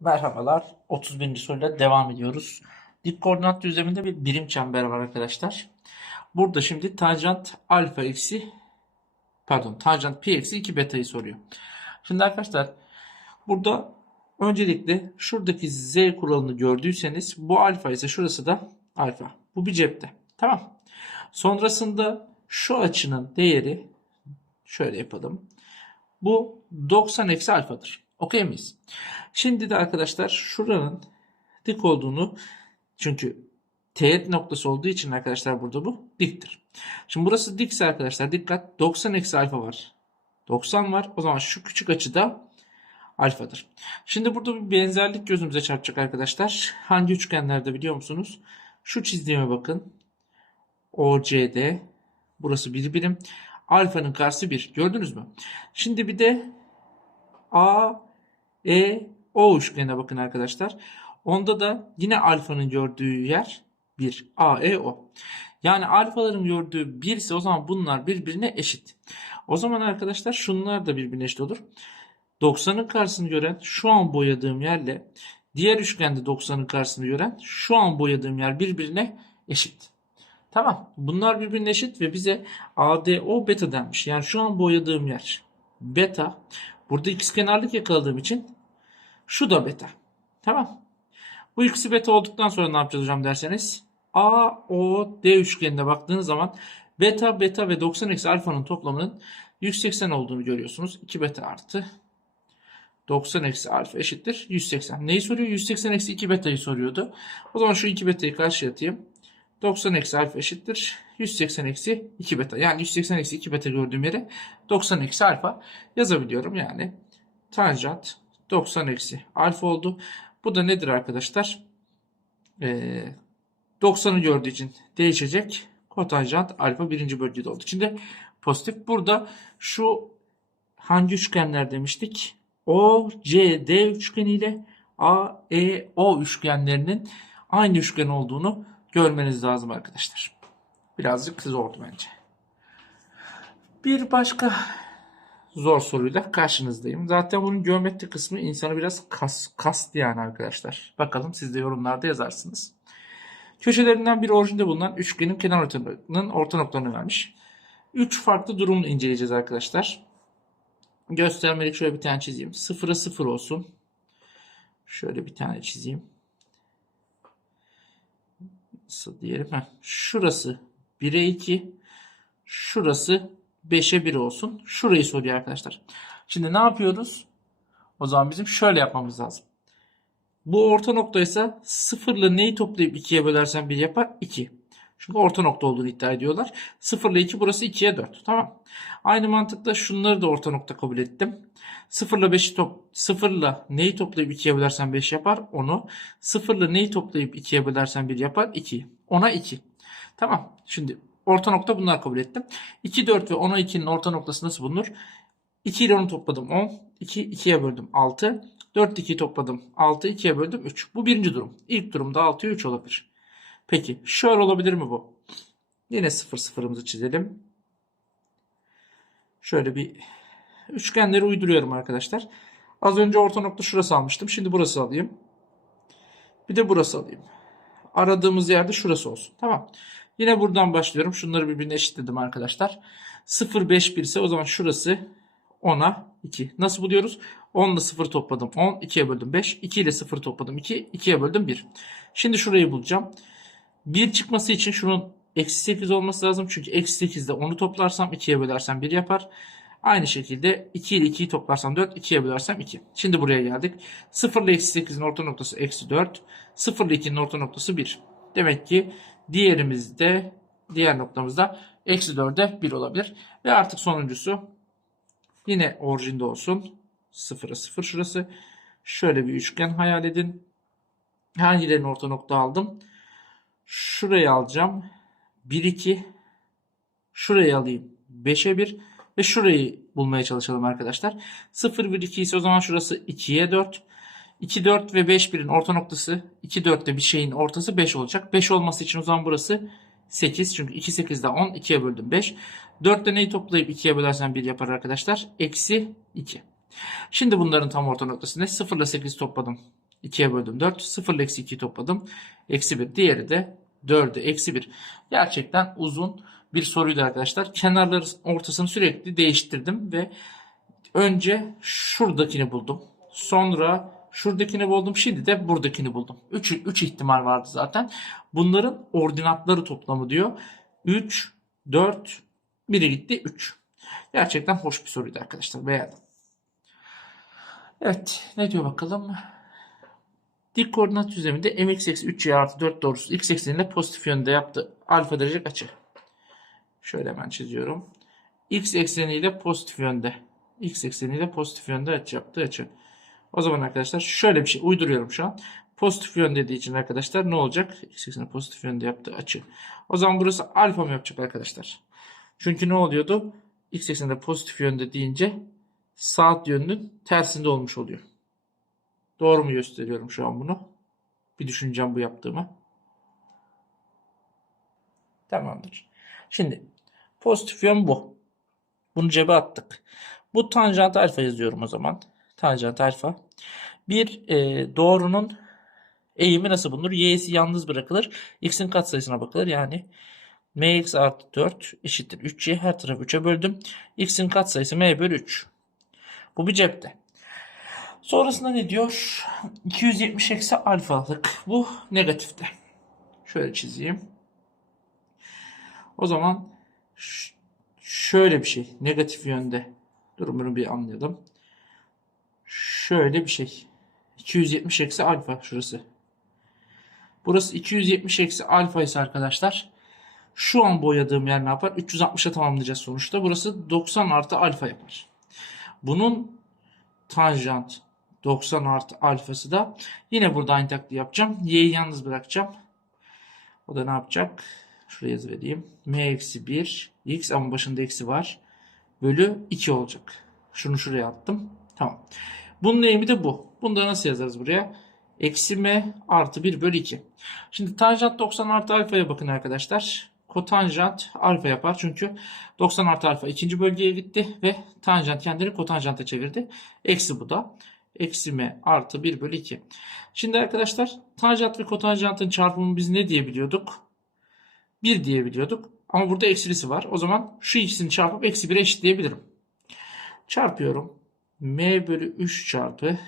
Merhabalar. 31. soruyla devam ediyoruz. Dik koordinat düzleminde bir birim çember var arkadaşlar. Burada şimdi tanjant alfa eksi pardon tanjant pi eksi 2 beta'yı soruyor. Şimdi arkadaşlar burada öncelikle şuradaki z kuralını gördüyseniz bu alfa ise şurası da alfa. Bu bir cepte. Tamam. Sonrasında şu açının değeri şöyle yapalım. Bu 90 eksi alfadır. Okey miyiz? Şimdi de arkadaşlar şuranın dik olduğunu çünkü teğet noktası olduğu için arkadaşlar burada bu diktir. Şimdi burası dikse arkadaşlar dikkat 90 eksi alfa var. 90 var. O zaman şu küçük açı da alfadır. Şimdi burada bir benzerlik gözümüze çarpacak arkadaşlar. Hangi üçgenlerde biliyor musunuz? Şu çizdiğime bakın. OCD. Burası bir birim. Alfanın karşısı 1. Gördünüz mü? Şimdi bir de A, E, O üçgenine bakın arkadaşlar. Onda da yine alfanın gördüğü yer 1. A, E, O. Yani alfaların gördüğü 1 ise o zaman bunlar birbirine eşit. O zaman arkadaşlar şunlar da birbirine eşit olur. 90'ın karşısını gören şu an boyadığım yerle diğer üçgende 90'ın karşısını gören şu an boyadığım yer birbirine eşit. Tamam. Bunlar birbirine eşit ve bize ADO beta denmiş. Yani şu an boyadığım yer beta. Burada ikizkenarlık yakaladığım için şu da beta. Tamam. Bu ikisi beta olduktan sonra ne yapacağız hocam derseniz AOD üçgenine baktığınız zaman beta, beta ve 90 eksi alfanın toplamının 180 olduğunu görüyorsunuz. 2 beta artı 90 eksi alfa eşittir 180. Neyi soruyor? 180 eksi 2 betayı soruyordu. O zaman şu 2 betayı karşıya atayım. 90 eksi alfa eşittir 180 eksi 2 beta. Yani 180 eksi 2 beta gördüğüm yere 90 eksi alfa yazabiliyorum. Yani tanjant 90 eksi alfa oldu. Bu da nedir arkadaşlar? Ee, 90'ı gördüğü için değişecek. Kotanjant alfa birinci bölgede oldu. Şimdi pozitif. Burada şu hangi üçgenler demiştik? O, C, D üçgeni A, E, O üçgenlerinin aynı üçgen olduğunu görmeniz lazım arkadaşlar. Birazcık zordu bence. Bir başka zor soruyla karşınızdayım. Zaten bunun geometri kısmı insanı biraz kas, kastı yani arkadaşlar. Bakalım siz de yorumlarda yazarsınız. Köşelerinden bir orijinde bulunan üçgenin kenar ortalarının orta noktalarını vermiş. Üç farklı durumunu inceleyeceğiz arkadaşlar. Göstermelik şöyle bir tane çizeyim. Sıfıra sıfır olsun. Şöyle bir tane çizeyim. Nasıl diyelim? Heh. Şurası 1'e 2. Şurası 5'e 1 olsun. Şurayı soruyor arkadaşlar. Şimdi ne yapıyoruz? O zaman bizim şöyle yapmamız lazım. Bu orta nokta ise sıfırla neyi toplayıp 2'ye bölersen 1 yapar? 2. Çünkü orta nokta olduğunu iddia ediyorlar. 0 ile 2 burası 2'ye 4. Tamam. Aynı mantıkla şunları da orta nokta kabul ettim. 0 ile 5'i top 0 ile neyi toplayıp 2'ye bölersen 5 yapar? Onu. 0 ile neyi toplayıp 2'ye bölersen 1 yapar? 2. Ona 2. Tamam. Şimdi orta nokta bunlar kabul ettim. 2, 4 ve 10'a 2'nin orta noktası nasıl bulunur? 2 ile 10'u topladım 10. 2, 2'ye böldüm 6. 4 2'yi topladım 6. 2'ye böldüm 3. Bu birinci durum. İlk durumda 6'ya 3 olabilir. Peki şöyle olabilir mi bu? Yine 0 sıfırımızı çizelim. Şöyle bir üçgenleri uyduruyorum arkadaşlar. Az önce orta nokta şurası almıştım. Şimdi burası alayım. Bir de burası alayım. Aradığımız yerde şurası olsun. Tamam. Yine buradan başlıyorum. Şunları birbirine eşitledim arkadaşlar. 0 5 1 ise o zaman şurası 10'a 2. Nasıl buluyoruz? 10 ile 0 topladım 10. 2'ye böldüm 5. 2 ile 0 topladım 2. 2'ye böldüm 1. Şimdi şurayı bulacağım. 1 çıkması için şunun eksi 8 olması lazım. Çünkü eksi 8 ile 10'u toplarsam 2'ye bölersem 1 yapar. Aynı şekilde 2 ile 2'yi toplarsam 4, 2'ye bölersem 2. Şimdi buraya geldik. 0 ile eksi 8'in orta noktası eksi 4. 0 ile 2'nin orta noktası 1. Demek ki diğerimizde, diğer noktamızda eksi 4'e 1 olabilir. Ve artık sonuncusu yine orijinde olsun. 0'a 0 şurası. Şöyle bir üçgen hayal edin. Hangilerinin orta nokta aldım? Şurayı alacağım. 1 2 şurayı alayım. 5'e 1 ve şurayı bulmaya çalışalım arkadaşlar. 0 1 2 ise o zaman şurası 2'ye 4. 2 4 ve 5 1'in orta noktası 2 4'te bir şeyin ortası 5 olacak. 5 olması için o zaman burası 8. Çünkü 2 8'de 10. 2'ye böldüm 5. 4'te neyi toplayıp 2'ye bölersen 1 yapar arkadaşlar? Eksi 2. Şimdi bunların tam orta noktası ne? 0 ile 8 topladım. 2'ye böldüm 4. 0 ile eksi 2'yi topladım. Eksi 1. Diğeri de 4'e eksi 1. Gerçekten uzun bir soruydu arkadaşlar. Kenarları ortasını sürekli değiştirdim ve önce şuradakini buldum. Sonra şuradakini buldum. Şimdi de buradakini buldum. 3 3 ihtimal vardı zaten. Bunların ordinatları toplamı diyor. 3 4 biri gitti 3. Gerçekten hoş bir soruydu arkadaşlar. Beğendim. Evet. Ne diyor bakalım? Dik koordinat düzleminde mx eksi 3y artı 4 doğrusu x ekseniyle pozitif yönde yaptı. Alfa derece açı. Şöyle hemen çiziyorum. X ekseniyle pozitif yönde. X ekseniyle pozitif yönde açı yaptı açı. O zaman arkadaşlar şöyle bir şey uyduruyorum şu an. Pozitif yön dediği için arkadaşlar ne olacak? X ekseni pozitif yönde yaptı açı. O zaman burası alfa mı yapacak arkadaşlar? Çünkü ne oluyordu? X ekseninde pozitif yönde deyince saat yönünün tersinde olmuş oluyor. Doğru mu gösteriyorum şu an bunu? Bir düşüneceğim bu yaptığımı. Tamamdır. Şimdi pozitif yön bu. Bunu cebe attık. Bu tanjant alfa yazıyorum o zaman. Tanjant alfa. Bir e, doğrunun eğimi nasıl bulunur? Y'si yalnız bırakılır. X'in katsayısına bakılır. Yani mx artı 4 eşittir 3y. Her tarafı 3'e böldüm. X'in katsayısı m bölü 3. Bu bir cepte. Sonrasında ne diyor? 270 eksi alfalık. Bu negatifte. Şöyle çizeyim. O zaman şöyle bir şey. Negatif yönde. Durumunu bir anlayalım. Şöyle bir şey. 270 eksi alfa şurası. Burası 270 eksi alfa ise arkadaşlar şu an boyadığım yer ne yapar? 360'a tamamlayacağız sonuçta. Burası 90 artı alfa yapar. Bunun tanjant 90 artı alfası da yine burada aynı taktiği yapacağım. Y'yi yalnız bırakacağım. O da ne yapacak? Şuraya yazı vereyim. M eksi 1 x ama başında eksi var. Bölü 2 olacak. Şunu şuraya attım. Tamam. Bunun eğimi de bu. Bunu da nasıl yazarız buraya? Eksi m artı 1 bölü 2. Şimdi tanjant 90 artı alfaya bakın arkadaşlar. Kotanjant alfa yapar. Çünkü 90 artı alfa ikinci bölgeye gitti ve tanjant kendini kotanjanta çevirdi. Eksi bu da. Eksi m artı 1 bölü 2. Şimdi arkadaşlar tanjant ve kotanjantın çarpımı biz ne diyebiliyorduk? 1 diyebiliyorduk. Ama burada eksilisi var. O zaman şu ikisini çarpıp eksi 1'e eşitleyebilirim. Çarpıyorum. M bölü 3 çarpı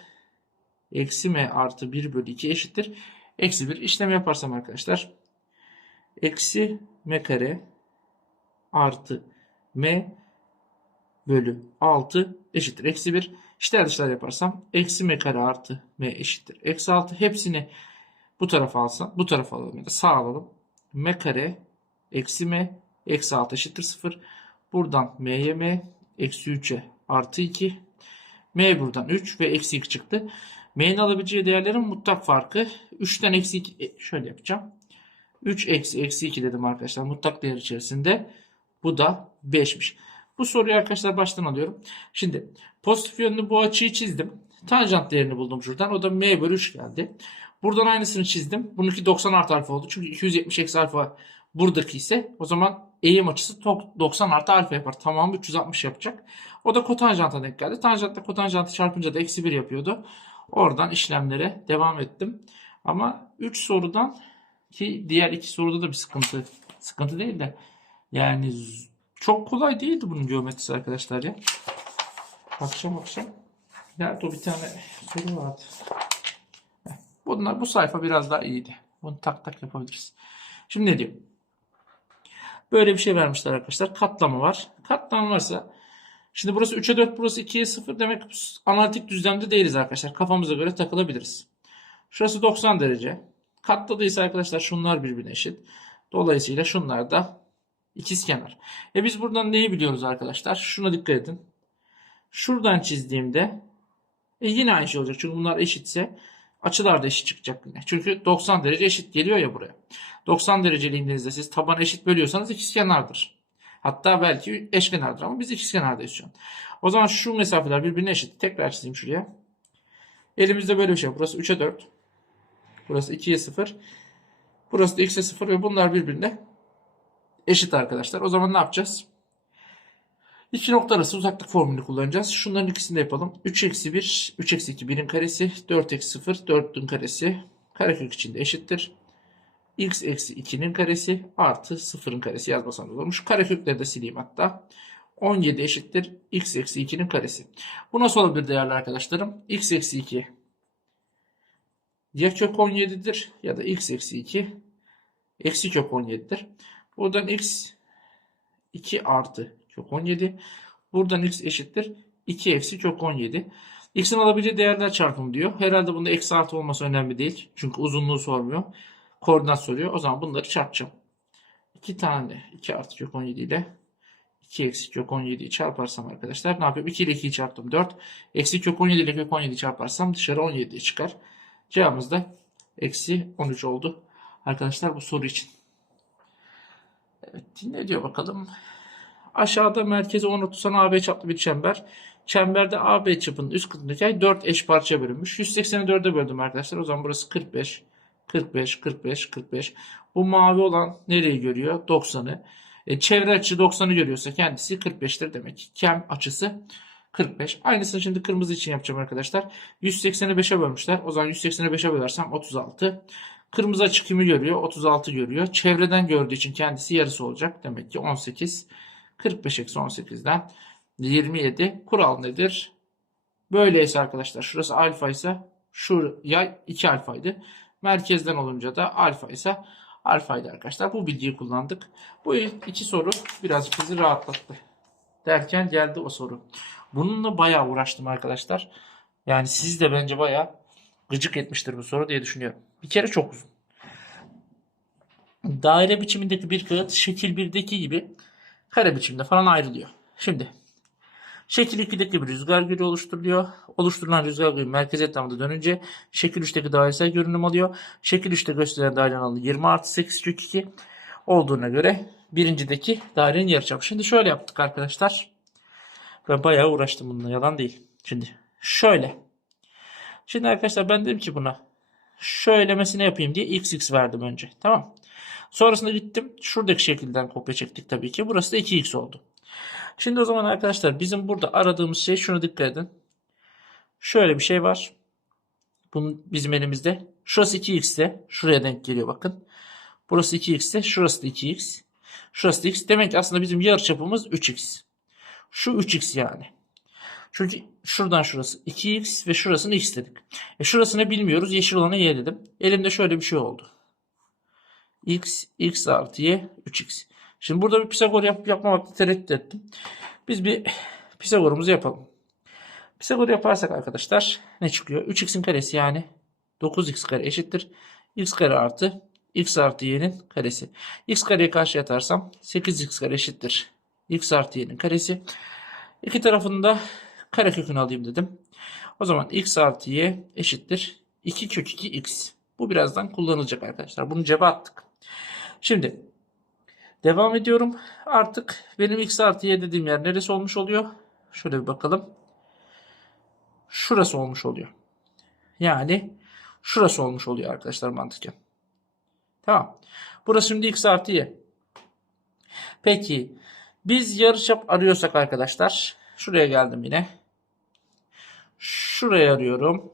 eksi m artı 1 bölü 2 eşittir. Eksi 1 işlem yaparsam arkadaşlar. Eksi m kare artı m bölü 6 eşittir. Eksi 1. İşler dışlar yaparsam eksi m kare artı m eşittir. Eksi 6 hepsini bu tarafa alsam bu tarafa alalım ya da sağ alalım. m kare eksi m eksi 6 eşittir 0. Buradan m'ye m eksi 3'e artı 2. m buradan 3 ve eksi 2 çıktı. m'nin alabileceği değerlerin mutlak farkı 3'ten eksi 2 e, şöyle yapacağım. 3 eksi eksi 2 dedim arkadaşlar mutlak değer içerisinde. Bu da 5'miş. Bu soruyu arkadaşlar baştan alıyorum. Şimdi pozitif yönlü bu açıyı çizdim. Tanjant değerini buldum şuradan. O da m bölü 3 geldi. Buradan aynısını çizdim. Bununki 90 artı alfa oldu. Çünkü 270 eksi alfa buradaki ise o zaman eğim açısı 90 artı alfa yapar. Tamamı 360 yapacak. O da kotanjanta denk geldi. Tanjantla kotanjantı çarpınca da eksi 1 yapıyordu. Oradan işlemlere devam ettim. Ama 3 sorudan ki diğer iki soruda da bir sıkıntı. Sıkıntı değil de yani çok kolay değildi bunun geometrisi arkadaşlar ya. Akşam akşam. Nerede o bir tane soru vardı. Bunlar, bu sayfa biraz daha iyiydi. Bunu tak tak yapabiliriz. Şimdi ne diyor? Böyle bir şey vermişler arkadaşlar. Katlama var. Katlama varsa şimdi burası 3'e 4 burası 2'ye 0 demek analitik düzlemde değiliz arkadaşlar. Kafamıza göre takılabiliriz. Şurası 90 derece. Katladıysa arkadaşlar şunlar birbirine eşit. Dolayısıyla şunlar da ikizkenar. E biz buradan neyi biliyoruz arkadaşlar? Şuna dikkat edin. Şuradan çizdiğimde e yine aynı şey olacak. Çünkü bunlar eşitse açılar da eşit çıkacak yine. Çünkü 90 derece eşit geliyor ya buraya. 90 dereceliğinizde siz taban eşit bölüyorsanız ikizkenardır. Hatta belki eşkenardır ama biz ikizkenardayız şu an. O zaman şu mesafeler birbirine eşit. Tekrar çizeyim şuraya. Elimizde böyle bir şey. Burası 3'e 4. Burası 2'ye 0. Burası da x'e 0 ve bunlar birbirine eşit arkadaşlar. O zaman ne yapacağız? İki nokta arası uzaklık formülünü kullanacağız. Şunların ikisini de yapalım. 3 eksi 1, 3 eksi 2 1'in karesi, 4 eksi 0, 4'ün karesi karekök içinde eşittir. x eksi 2'nin karesi artı 0'ın karesi yazmasanız olmuş. Karekökleri de sileyim hatta. 17 eşittir x eksi 2'nin karesi. Bu nasıl olabilir değerli arkadaşlarım? x eksi 2 ya kök 17'dir ya da x eksi 2 eksi kök 17'dir. Buradan x 2 artı kök 17. Buradan x eşittir 2 eksi kök 17. X'in alabileceği değerler çarpımı diyor. Herhalde bunda eksi artı olması önemli değil. Çünkü uzunluğu sormuyor. Koordinat soruyor. O zaman bunları çarpacağım. 2 tane 2 artı kök 17 ile 2 eksi kök 17'yi çarparsam arkadaşlar ne yapıyorum? 2 ile 2'yi çarptım 4. Eksi kök 17 ile kök 17'yi çarparsam dışarı 17 çıkar. Cevabımız da eksi 13 oldu. Arkadaşlar bu soru için. Evet ne diyor bakalım. Aşağıda merkezi 10 tutan AB çaplı bir çember. Çemberde AB çapının üst kısmındaki ay 4 eş parçaya bölünmüş. 180'i 4'e böldüm arkadaşlar. O zaman burası 45, 45, 45, 45. Bu mavi olan nereyi görüyor? 90'ı. E, çevre açı 90'ı görüyorsa kendisi 45'tir demek. Kem açısı 45. Aynısını şimdi kırmızı için yapacağım arkadaşlar. 180'i 5'e bölmüşler. O zaman 180'i 5'e bölersem 36. Kırmızı açı kimi görüyor? 36 görüyor. Çevreden gördüğü için kendisi yarısı olacak. Demek ki 18. 45 eksi 18'den 27. Kural nedir? Böyleyse arkadaşlar şurası alfa ise şu yay 2 alfaydı. Merkezden olunca da alfa ise alfaydı arkadaşlar. Bu bilgiyi kullandık. Bu iki soru birazcık bizi rahatlattı. Derken geldi o soru. Bununla bayağı uğraştım arkadaşlar. Yani siz de bence bayağı gıcık etmiştir bu soru diye düşünüyorum. Bir kere çok uzun. Daire biçimindeki bir kağıt şekil 1'deki gibi kare biçimde falan ayrılıyor. Şimdi şekil 2'deki bir rüzgar gülü oluşturuluyor. Oluşturulan rüzgar gülü merkez etrafında dönünce şekil 3'teki dairesel görünüm alıyor. Şekil 3'te gösterilen dairenin alanı 20 artı 8 kök 2 olduğuna göre birincideki dairenin yarıçapı. Şimdi şöyle yaptık arkadaşlar. Ben bayağı uğraştım bununla yalan değil. Şimdi şöyle. Şimdi arkadaşlar ben dedim ki buna şöylemesine yapayım diye xx verdim önce. Tamam. Sonrasında gittim. Şuradaki şekilden kopya çektik tabii ki. Burası da 2x oldu. Şimdi o zaman arkadaşlar bizim burada aradığımız şey şunu dikkat edin. Şöyle bir şey var. Bunun bizim elimizde. Şurası 2x'te. Şuraya denk geliyor bakın. Burası 2x'te. Şurası da 2x. Şurası da x. Demek ki aslında bizim yarıçapımız 3x. Şu 3x yani. Çünkü şuradan şurası 2x ve şurasını x dedik. E şurasını bilmiyoruz. Yeşil olanı y dedim. Elimde şöyle bir şey oldu. X, x artı y, 3x. Şimdi burada bir Pisagor yapıp yapmamakta tereddüt ettim. Biz bir Pisagor'umuzu yapalım. Pisagor yaparsak arkadaşlar ne çıkıyor? 3x'in karesi yani 9x kare eşittir. x kare artı x artı y'nin karesi. x kareye karşı atarsam 8x kare eşittir. x artı y'nin karesi. İki tarafında karekökünü alayım dedim. O zaman x artı y eşittir 2 kök 2 x. Bu birazdan kullanılacak arkadaşlar. Bunu cebe attık. Şimdi devam ediyorum. Artık benim x artı y dediğim yer neresi olmuş oluyor? Şöyle bir bakalım. Şurası olmuş oluyor. Yani şurası olmuş oluyor arkadaşlar mantıken. Tamam. Burası şimdi x artı y. Peki biz yarıçap arıyorsak arkadaşlar şuraya geldim yine. Şuraya arıyorum.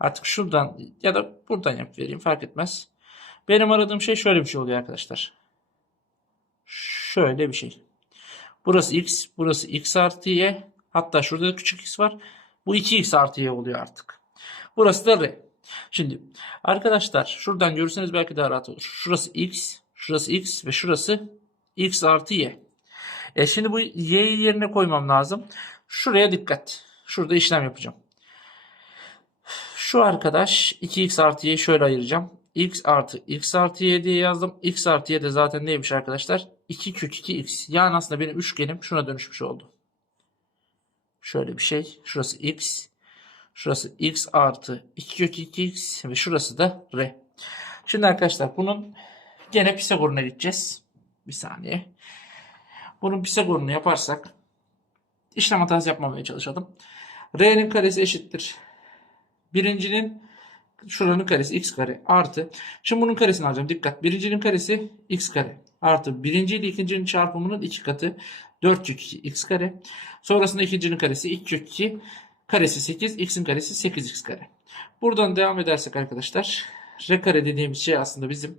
Artık şuradan ya da buradan yap vereyim fark etmez. Benim aradığım şey şöyle bir şey oluyor arkadaşlar. Şöyle bir şey. Burası x, burası x artı y. Hatta şurada da küçük x var. Bu 2x artı y oluyor artık. Burası da r. Şimdi arkadaşlar şuradan görürseniz belki daha rahat olur. Şurası x, şurası x ve şurası x artı y. E şimdi bu y'yi yerine koymam lazım. Şuraya dikkat. Şurada işlem yapacağım. Şu arkadaş 2x artı y'yi şöyle ayıracağım. X artı x artı y diye yazdım. x artı y de zaten neymiş arkadaşlar? 2 kök 2x. Yani aslında benim üçgenim şuna dönüşmüş oldu. Şöyle bir şey. Şurası x. Şurası x artı 2 kök 2x ve şurası da r. Şimdi arkadaşlar bunun gene Pisagor'una gideceğiz. Bir saniye. Bunun Pisagor'unu yaparsak işlem hatası yapmamaya çalışalım. R'nin karesi eşittir. Birincinin şuranın karesi x kare artı. Şimdi bunun karesini alacağım. Dikkat. Birincinin karesi x kare artı. Birinci ile ikincinin çarpımının iki katı. 4 kök 2 x kare. Sonrasında ikincinin karesi 2 kök 2 karesi 8 x'in karesi 8x kare. Buradan devam edersek arkadaşlar r kare dediğimiz şey aslında bizim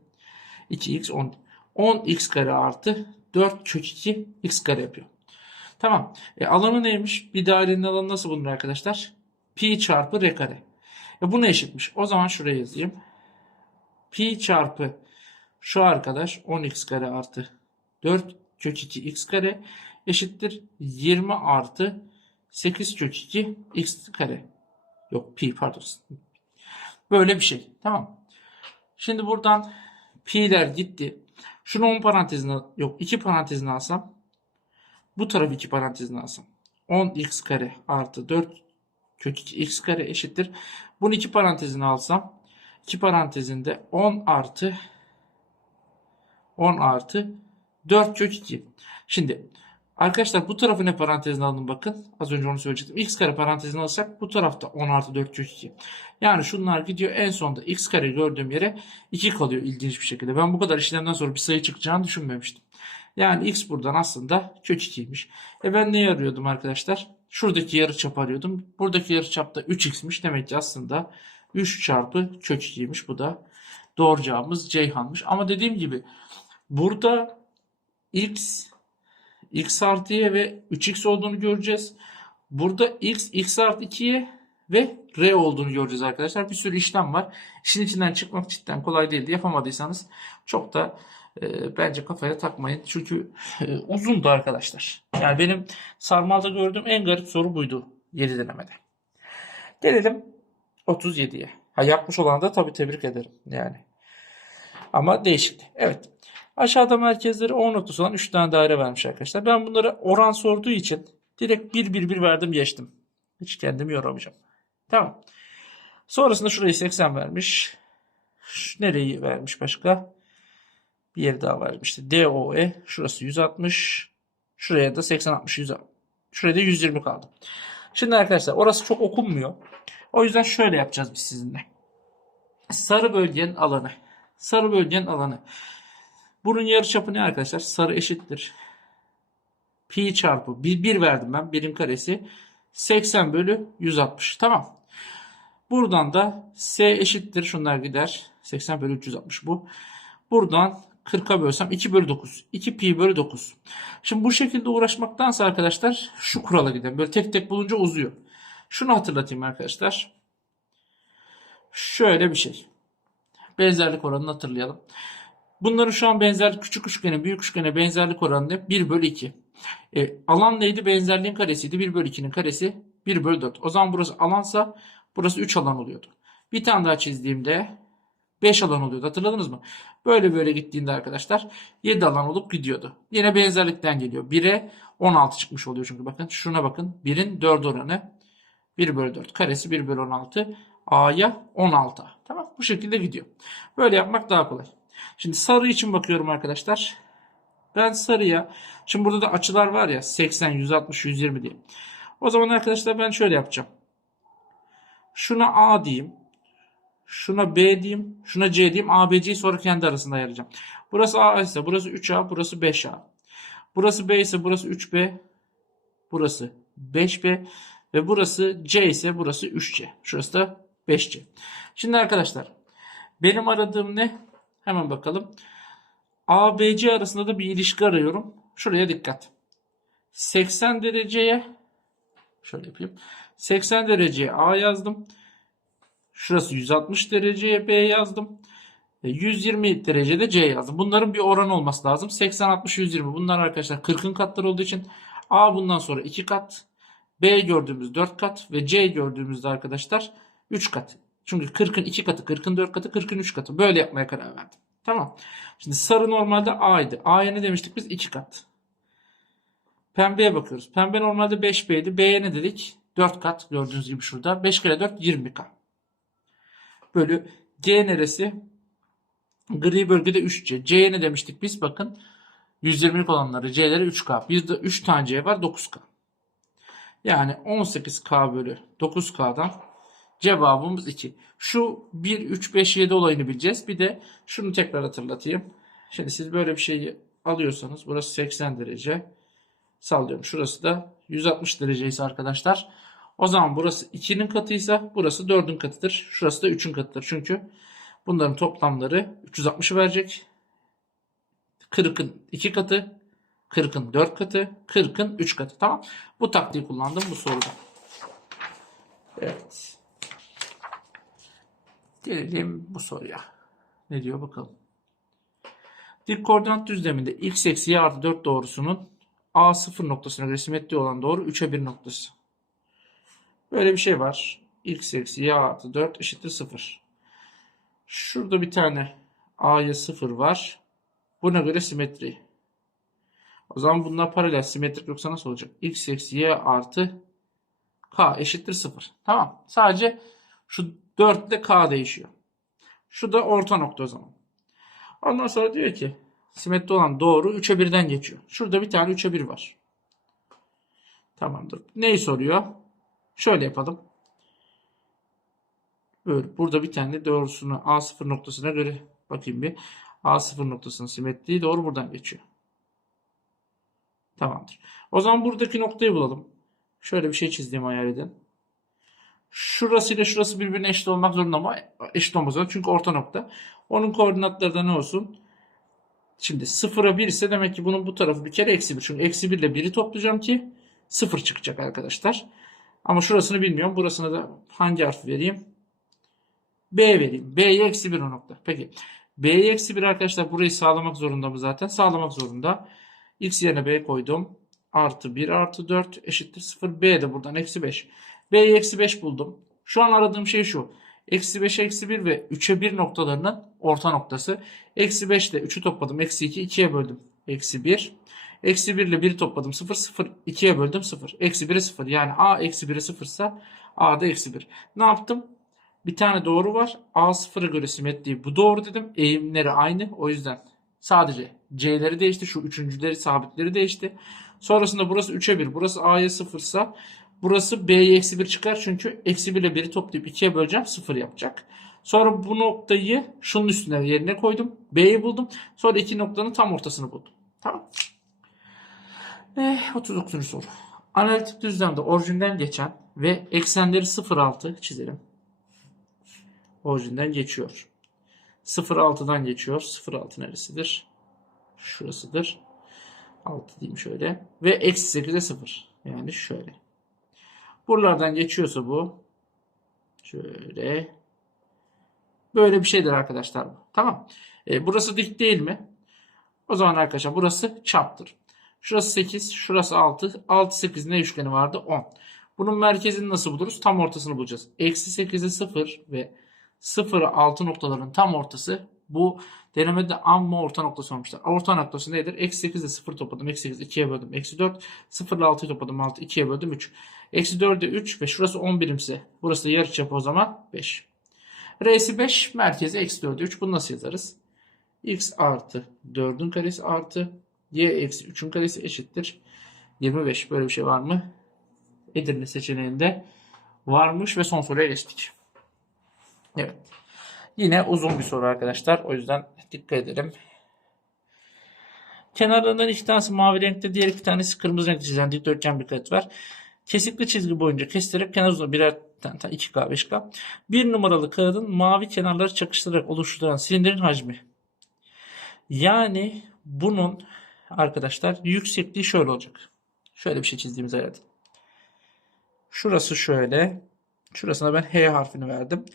2x 10. 10x kare artı 4 kök 2 x kare yapıyor. Tamam. E, alanı neymiş? Bir dairenin alanı nasıl bulunur arkadaşlar? Pi çarpı r kare. E, bu ne eşitmiş? O zaman şuraya yazayım. Pi çarpı şu arkadaş 10x kare artı 4 kök 2 x kare eşittir 20 artı 8 kök 2 x kare. Yok pi pardon. Böyle bir şey. Tamam. Şimdi buradan pi'ler gitti. Şunu 10 parantezine yok 2 parantezine alsam bu tarafı 2 parantezine alsam 10x kare artı 4 kök 2 x kare eşittir. Bunu 2 parantezine alsam 2 parantezinde 10 artı 10 artı 4 kök 2. Şimdi arkadaşlar bu tarafı ne parantezine aldım bakın. Az önce onu söyleyecektim. x kare parantezine alırsak bu tarafta 10 artı 4 kök 2. Yani şunlar gidiyor en sonda x kare gördüğüm yere 2 kalıyor ilginç bir şekilde. Ben bu kadar işlemden sonra bir sayı çıkacağını düşünmemiştim. Yani x buradan aslında kök 2'ymiş. E ben neyi arıyordum arkadaşlar? Şuradaki yarıçap arıyordum. Buradaki yarıçap da 3x'miş. Demek ki aslında 3 çarpı kök 2'ymiş. Bu da doğru cevabımız Ceyhan'mış. Ama dediğim gibi burada x x artı y ve 3x olduğunu göreceğiz. Burada x x artı 2y ve r olduğunu göreceğiz arkadaşlar. Bir sürü işlem var. İşin içinden çıkmak cidden kolay değildi. Yapamadıysanız çok da e, bence kafaya takmayın. Çünkü e, uzundu arkadaşlar. Yani benim sarmalda gördüğüm en garip soru buydu 7 denemede. Gelelim 37'ye. Ha yapmış olan da tabii tebrik ederim yani. Ama değişikti. Evet. Aşağıda merkezleri 10 noktası olan 3 tane daire vermiş arkadaşlar. Ben bunlara oran sorduğu için direkt 1 1 1 verdim geçtim. Hiç kendimi yoramayacağım. Tamam. Sonrasında şurayı 80 vermiş. Nereyi vermiş başka? Bir yeri daha vermişti. DOE. Şurası 160. Şuraya da 80 60 100. Şuraya da 120 kaldı. Şimdi arkadaşlar orası çok okunmuyor. O yüzden şöyle yapacağız biz sizinle. Sarı bölgenin alanı. Sarı bölgenin alanı. Bunun yarıçapı ne arkadaşlar? Sarı eşittir. Pi çarpı 1, 1 verdim ben. Birim karesi 80 bölü 160. Tamam. Buradan da S eşittir. Şunlar gider. 80 bölü 360 bu. Buradan 40'a bölsem 2 bölü 9. 2 pi bölü 9. Şimdi bu şekilde uğraşmaktansa arkadaşlar şu kurala gidelim. Böyle tek tek bulunca uzuyor. Şunu hatırlatayım arkadaşlar. Şöyle bir şey. Benzerlik oranını hatırlayalım. Bunların şu an benzerlik küçük üçgene büyük üçgene benzerlik oranı ne? 1 bölü 2. E, alan neydi? Benzerliğin karesiydi. 1 bölü 2'nin karesi 1 bölü 4. O zaman burası alansa burası 3 alan oluyordu. Bir tane daha çizdiğimde 5 alan oluyordu. Hatırladınız mı? Böyle böyle gittiğinde arkadaşlar 7 alan olup gidiyordu. Yine benzerlikten geliyor. 1'e 16 çıkmış oluyor çünkü bakın. Şuna bakın. 1'in 4 oranı 1 bölü 4. Karesi 1 bölü 16. A'ya 16. Tamam Bu şekilde gidiyor. Böyle yapmak daha kolay. Şimdi sarı için bakıyorum arkadaşlar. Ben sarıya şimdi burada da açılar var ya 80, 160, 120 diye. O zaman arkadaşlar ben şöyle yapacağım. Şuna A diyeyim. Şuna B diyeyim. Şuna C diyeyim. A, B, C'yi sonra kendi arasında ayıracağım. Burası A ise burası 3A, burası 5A. Burası B ise burası 3B. Burası 5B. Ve burası C ise burası 3C. Şurası da 5C. Şimdi arkadaşlar benim aradığım ne? Hemen bakalım. A, B, C arasında da bir ilişki arıyorum. Şuraya dikkat. 80 dereceye şöyle yapayım. 80 dereceye A yazdım. Şurası 160 dereceye B yazdım. 120 derecede C yazdım. Bunların bir oran olması lazım. 80, 60, 120. Bunlar arkadaşlar 40'ın katları olduğu için A bundan sonra 2 kat. B gördüğümüz 4 kat. Ve C gördüğümüzde arkadaşlar 3 kat. Çünkü 40'ın 2 katı, 40'ın 4 katı, 40'ın 3 katı. Böyle yapmaya karar verdim. Tamam. Şimdi sarı normalde A'ydı. A'ya ne demiştik biz? 2 kat. Pembeye bakıyoruz. Pembe normalde 5B'ydi. B'ye ne dedik? 4 kat. Gördüğünüz gibi şurada. 5 kere 4 20K. Bölü G neresi? Gri bölgede 3C. C'ye ne demiştik biz? Bakın 120'lik olanları C'lere 3K. Bizde 3 tane C var 9K. Yani 18K bölü 9K'dan cevabımız 2. Şu 1, 3, 5, 7 olayını bileceğiz. Bir de şunu tekrar hatırlatayım. Şimdi siz böyle bir şeyi alıyorsanız burası 80 derece. sallıyorum. Şurası da 160 derece ise arkadaşlar. O zaman burası 2'nin katıysa burası 4'ün katıdır. Şurası da 3'ün katıdır. Çünkü bunların toplamları 360'ı verecek. 40'ın 2 katı, 40'ın 4 katı, 40'ın 3 katı. Tamam. Bu taktiği kullandım bu soruda. Evet. Gelelim bu soruya. Ne diyor bakalım. Dik koordinat düzleminde x eksi y artı 4 doğrusunun a sıfır noktasına göre simetri olan doğru 3'e 1 noktası. Böyle bir şey var. x eksi y artı 4 eşittir 0. Şurada bir tane a'ya 0 var. Buna göre simetri. O zaman bunlar paralel simetrik yoksa nasıl olacak? x eksi y artı k eşittir 0. Tamam. Sadece şu 4 ile k değişiyor. Şu da orta nokta o zaman. Ondan sonra diyor ki simetri olan doğru 3'e 1'den geçiyor. Şurada bir tane 3'e 1 var. Tamamdır. Neyi soruyor? Şöyle yapalım. Böyle. Burada bir tane doğrusunu A0 noktasına göre bakayım bir. A0 noktasının simetriği doğru buradan geçiyor. Tamamdır. O zaman buradaki noktayı bulalım. Şöyle bir şey çizdiğimi hayal edin. Şurası ile şurası birbirine eşit olmak zorunda mı? Eşit olmaz. zorunda. Çünkü orta nokta. Onun koordinatları da ne olsun? Şimdi 0'a 1 ise demek ki bunun bu tarafı bir kere eksi 1. Çünkü eksi 1 ile 1'i toplayacağım ki 0 çıkacak arkadaşlar. Ama şurasını bilmiyorum. Burasına da hangi harf vereyim? B vereyim. B'ye eksi 1 o nokta. Peki. B'ye eksi 1 arkadaşlar burayı sağlamak zorunda mı zaten? Sağlamak zorunda. X yerine B koydum. Artı 1 artı 4 eşittir 0. B de buradan eksi 5. B'ye eksi 5 buldum. Şu an aradığım şey şu. Eksi 5, eksi 1 ve 3'e 1 noktalarının orta noktası. Eksi 5 ile 3'ü topladım. Eksi 2, 2'ye böldüm. Eksi 1. Eksi 1 ile 1'i topladım. 0, 0. 2'ye böldüm 0. Eksi 1'e 0. Yani A eksi 1'e 0 ise A da eksi 1. Ne yaptım? Bir tane doğru var. A sıfıra göre simetriği bu doğru dedim. Eğimleri aynı. O yüzden sadece C'leri değişti. Şu üçüncüleri sabitleri değişti. Sonrasında burası 3'e 1. Burası A'ya 0 ise burası B'ye eksi 1 çıkar. Çünkü eksi 1 ile 1'i toplayıp 2'ye böleceğim. 0 yapacak. Sonra bu noktayı şunun üstüne yerine koydum. B'yi buldum. Sonra iki noktanın tam ortasını buldum. Tamam. Eh, 39. soru. Analitik düzlemde orijinden geçen ve eksenleri 0,6 çizelim. Orijinden geçiyor. 0,6'dan geçiyor. 0,6 neresidir? Şurasıdır. 6 diyeyim şöyle. Ve eksi 8'e 0. Yani şöyle. Buralardan geçiyorsa bu şöyle böyle bir şeydir arkadaşlar. Tamam. E, burası dik değil mi? O zaman arkadaşlar burası çaptır. Şurası 8, şurası 6. 6, 8 ne üçgeni vardı? 10. Bunun merkezini nasıl buluruz? Tam ortasını bulacağız. Eksi 8'e 0 ve 0 6 noktaların tam ortası. Bu denemede amma orta noktası olmuşlar. Orta noktası nedir? Eksi 8 ile 0 topladım. Eksi 8 2'ye böldüm. Eksi 4. 0 ile 6'yı topladım. 6 2'ye böldüm 3. Eksi 4'e 3 ve şurası 10 birimse. Burası da yarıçapı o zaman 5. R'si 5. Merkezi eksi 4'e 3. Bunu nasıl yazarız? X artı 4'ün karesi artı Y eksi 3'ün karesi eşittir. 25. Böyle bir şey var mı? Edirne seçeneğinde varmış ve son soruya geçtik. Evet. Yine uzun bir soru arkadaşlar. O yüzden dikkat edelim. Kenarlarından iki tanesi mavi renkte, diğer iki tanesi kırmızı renkte çizilen dikdörtgen bir kağıt var. Kesikli çizgi boyunca kestirip kenar uzunluğu birer tane 2K 5K. Bir numaralı kağıdın mavi kenarları çakıştırarak oluşturan silindirin hacmi. Yani bunun arkadaşlar yüksekliği şöyle olacak. Şöyle bir şey çizdiğimiz edin. Şurası şöyle. Şurasına ben H harfini verdim.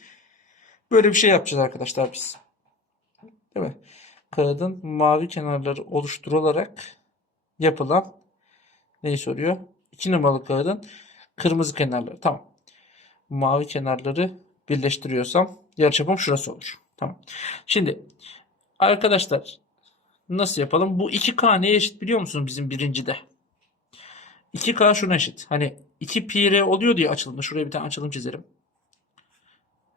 Böyle bir şey yapacağız arkadaşlar biz. Değil mi? Kağıdın mavi kenarları oluşturularak yapılan neyi soruyor? 2 numaralı kağıdın kırmızı kenarları. Tamam. Mavi kenarları birleştiriyorsam yarıçapım şurası olur. Tamam. Şimdi arkadaşlar nasıl yapalım? Bu 2K neye eşit biliyor musunuz bizim birincide? 2K şuna eşit. Hani 2 pi r oluyor diye açılımda. Şuraya bir tane açılım çizelim.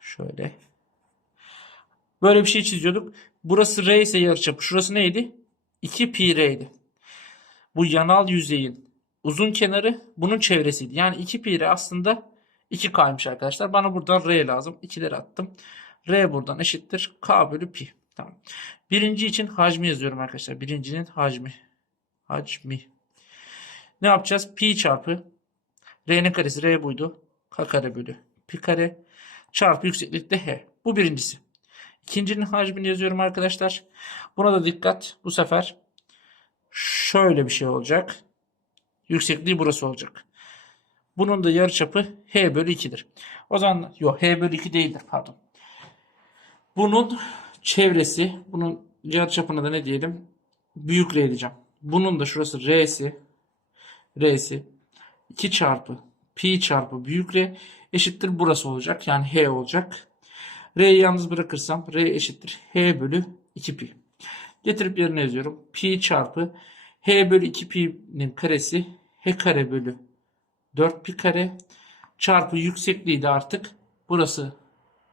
Şöyle. Böyle bir şey çiziyorduk. Burası r ise yarıçapı. Şurası neydi? 2 pi r'ydi. Bu yanal yüzeyin uzun kenarı bunun çevresiydi. Yani 2 pi r aslında 2k'ymış arkadaşlar. Bana buradan r lazım. 2'leri attım. r buradan eşittir. k bölü pi. Tamam. Birinci için hacmi yazıyorum arkadaşlar. Birincinin hacmi. Hacmi. Ne yapacağız? Pi çarpı R'nin karesi R buydu. K kare bölü pi kare çarpı yükseklikte H. Bu birincisi. İkincinin hacmini yazıyorum arkadaşlar. Buna da dikkat. Bu sefer şöyle bir şey olacak. Yüksekliği burası olacak. Bunun da yarıçapı H bölü 2'dir. O zaman yok H bölü 2 değildir pardon. Bunun çevresi, bunun yarıçapına da ne diyelim? Büyük R diyeceğim. Bunun da şurası R'si, R'si 2 çarpı pi çarpı büyük R eşittir burası olacak. Yani H olacak. R'yi yalnız bırakırsam R eşittir H bölü 2 pi. Getirip yerine yazıyorum. Pi çarpı H bölü 2 pi'nin karesi H kare bölü 4 pi kare çarpı yüksekliği de artık burası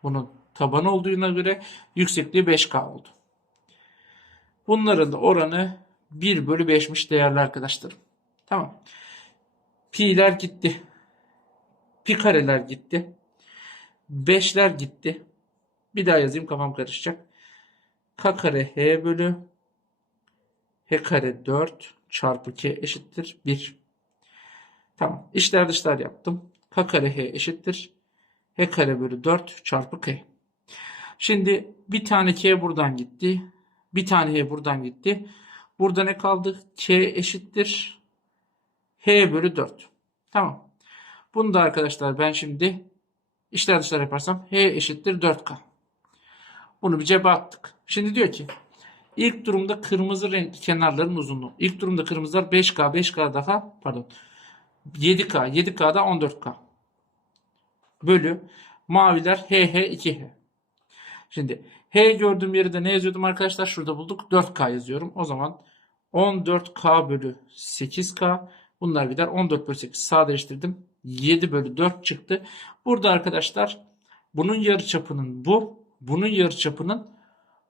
bunun tabanı olduğuna göre yüksekliği 5K oldu. Bunların da oranı 1 bölü 5'miş değerli arkadaşlarım. Tamam. Pi'ler gitti. Pi kareler gitti. 5'ler gitti. Bir daha yazayım kafam karışacak. K kare H bölü H kare 4 çarpı K eşittir 1. Tamam. İşler dışlar yaptım. K kare H eşittir. H kare bölü 4 çarpı K. Şimdi bir tane K buradan gitti. Bir tane H buradan gitti. Burada ne kaldı? K eşittir. H bölü 4. Tamam. Bunu da arkadaşlar ben şimdi işler dışlar yaparsam H eşittir 4K. Bunu bir cebe attık. Şimdi diyor ki ilk durumda kırmızı renkli kenarların uzunluğu. İlk durumda kırmızılar 5K, 5K daha pardon 7K, 7K'da 14K. Bölü maviler HH 2H. Şimdi H gördüğüm yeri de ne yazıyordum arkadaşlar? Şurada bulduk. 4K yazıyorum. O zaman 14K bölü 8K. Bunlar gider. 14 bölü 8 sadeleştirdim. 7 bölü 4 çıktı. Burada arkadaşlar bunun yarıçapının bu, bunun yarıçapının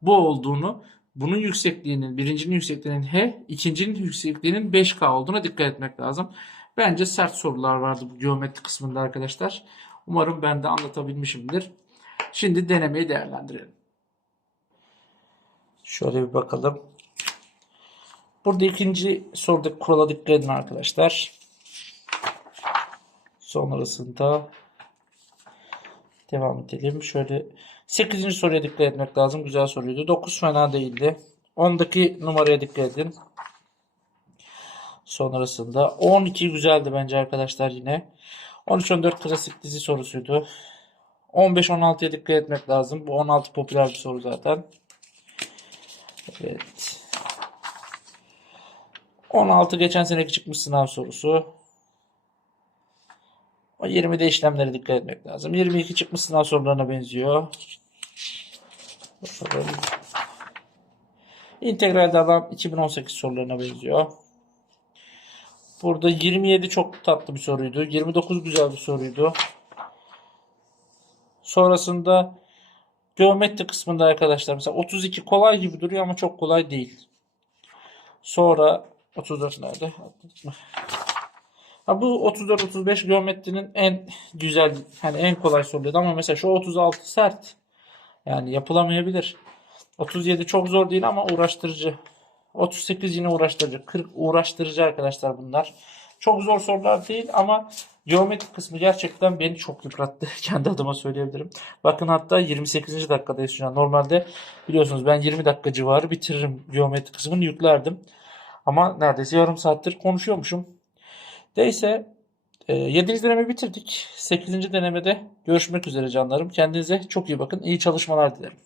bu olduğunu, bunun yüksekliğinin, birincinin yüksekliğinin H, ikincinin yüksekliğinin 5K olduğuna dikkat etmek lazım. Bence sert sorular vardı bu geometri kısmında arkadaşlar. Umarım ben de anlatabilmişimdir. Şimdi denemeyi değerlendirelim. Şöyle bir bakalım. Burada ikinci sorudaki kurala dikkat edin arkadaşlar. Sonrasında devam edelim. Şöyle 8. soruya dikkat etmek lazım. Güzel soruydu. 9 fena değildi. 10'daki numaraya dikkat edin. Sonrasında 12 güzeldi bence arkadaşlar yine. 13-14 klasik dizi sorusuydu. 15-16'ya dikkat etmek lazım. Bu 16 popüler bir soru zaten. Evet. 16 geçen seneki çıkmış sınav sorusu. O 20'de işlemlere dikkat etmek lazım. 22 çıkmış sınav sorularına benziyor. Bakalım. İntegralde alan 2018 sorularına benziyor. Burada 27 çok tatlı bir soruydu. 29 güzel bir soruydu. Sonrasında geometri kısmında arkadaşlar mesela 32 kolay gibi duruyor ama çok kolay değil. Sonra 34 nerede? Ha bu 34 35 geometrinin en güzel hani en kolay soruydu ama mesela şu 36 sert. Yani yapılamayabilir. 37 çok zor değil ama uğraştırıcı. 38 yine uğraştırıcı. 40 uğraştırıcı arkadaşlar bunlar. Çok zor sorular değil ama geometri kısmı gerçekten beni çok yıprattı. Kendi adıma söyleyebilirim. Bakın hatta 28. dakikadayız şu. Normalde biliyorsunuz ben 20 dakika civarı bitiririm geometri kısmını yüklerdim. Ama neredeyse yarım saattir konuşuyormuşum. Neyse 7. deneme bitirdik. 8. denemede görüşmek üzere canlarım. Kendinize çok iyi bakın. İyi çalışmalar dilerim.